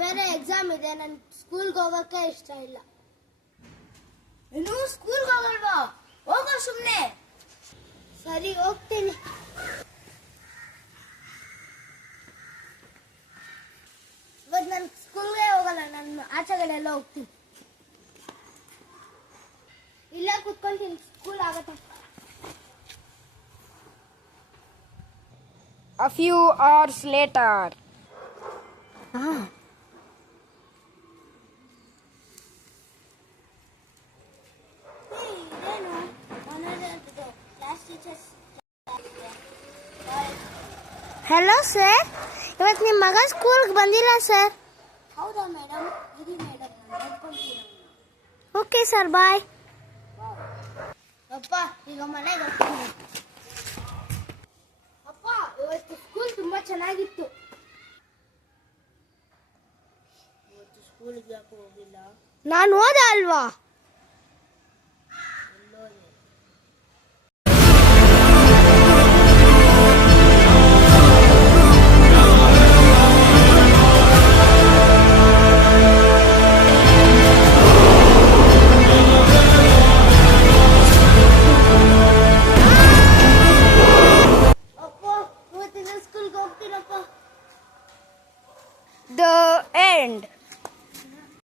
ಬೇರೆ ಎಕ್ಸಾಮ್ ಇದೆ. ನನ್ ಸ್ಕೂಲ್ಗೆ ಹೋಗಕ್ಕೆ ಇಷ್ಟ ಇಲ್ಲ. ಇನ್ನು ಸ್ಕೂಲ್ಗೆ ಹೋಗಲ್ವಾ? ಹೋಗೋ ಸುಮ್ನೆ. ಸರಿ, ಹೋಗ್ತೀನಿ. ಇವತ್ತು ನಾನು ಸ್ಕೂಲ್ಗೆ ಹೋಗಲ್ಲ. ನಾನು ಆಚೆಗಡೆಲ್ಲ ಹೋಗ್ತೀನಿ. ಇಲ್ಲ ಕುತ್ಕೊಳ್ತೀನಿ, ಸ್ಕೂಲ್ ಆಗತ್ತೆ. A few hours later. Hello sir, ಇವತ್ತು ನಿಮ್ಮ ಮಗ ಸ್ಕೂಲ್ಗೆ ಬಂದಿಲ್ಲ ಸರ್. ಹೌದಾ ಮೇಡಮ್? ಇರಿ ಮೇಡಮ್, ನಾನು ನೋಡ್ಕೊಂತೀನಿ. ಓಕೆ ಸರ್, ಬಾಯ್. ಅಪ್ಪ, ಈಗ ಮನೆಗೆ ಹೋಗ್ತೀನಿ. ಅಪ್ಪ, ಇವತ್ತು ಸ್ಕೂಲ್ ತುಂಬಾ ಚೆನ್ನಾಗಿತ್ತು. ಇವತ್ತು ಸ್ಕೂಲ್ಗೆ ಯಾಕೆ ಹೋಗಿಲ್ಲ? ನಾನು ಓದ ಅಲ್ವಾ?